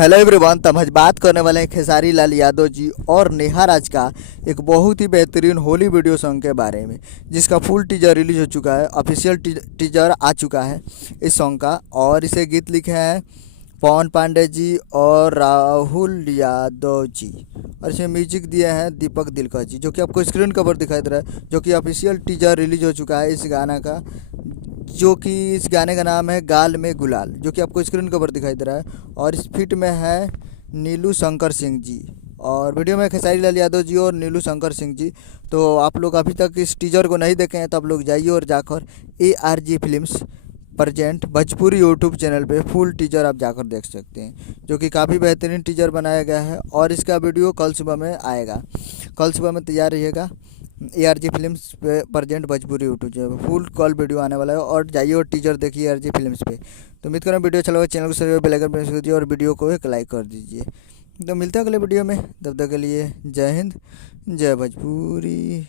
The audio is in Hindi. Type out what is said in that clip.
Hello everyone. तब आज बात करने वाले हैं खेसारी लाल यादव जी और नेहा राज का एक बहुत ही बेहतरीन होली वीडियो सॉन्ग के बारे में, जिसका फुल टीजर रिलीज हो चुका है। ऑफिशियल टीजर आ चुका है इस सॉन्ग का, और इसे गीत लिखे हैं पवन पांडे जी और राहुल यादव जी, और इसमें म्यूजिक दिए हैं दीपक दिलकर जी, जो कि आपको स्क्रीन कवर दिखाई दे रहा है, जो कि ऑफिशियल टीजर रिलीज हो चुका है इस गाना का, जो कि इस गाने का नाम है गाल में गुलाल, जो कि आपको स्क्रीन कवर दिखाई दे रहा है। और इस फिट में है नीलू शंकर सिंह जी, और वीडियो में खेसारी लाल यादव जी और नीलू शंकर सिंह जी। तो आप लोग अभी तक इस टीजर को नहीं देखे हैं तो आप लोग जाइए और जाकर ARG films present Bhojpuri YouTube channel पे फुल टीजर आप जाकर देख सकते हैं, जो कि काफ़ी बेहतरीन टीजर बनाया गया है। और इसका वीडियो कल सुबह में आएगा, कल सुबह में तैयार रहिएगा। ARG फिल्म्स पे present Bhojpuri YouTube channel full कल वीडियो आने वाला है, और जाइए और टीजर देखिए ARG फिल्म्स पे। तो उम्मीद करें वीडियो अच्छा लगा, चैनल को सब्सक्राइब बेल आइकन प्रेस कर दीजिए और वीडियो को एक लाइक कर दीजिए। तो मिलते हैं अगले वीडियो में, तब तक के लिए जय हिंद, जय भोजपुरी।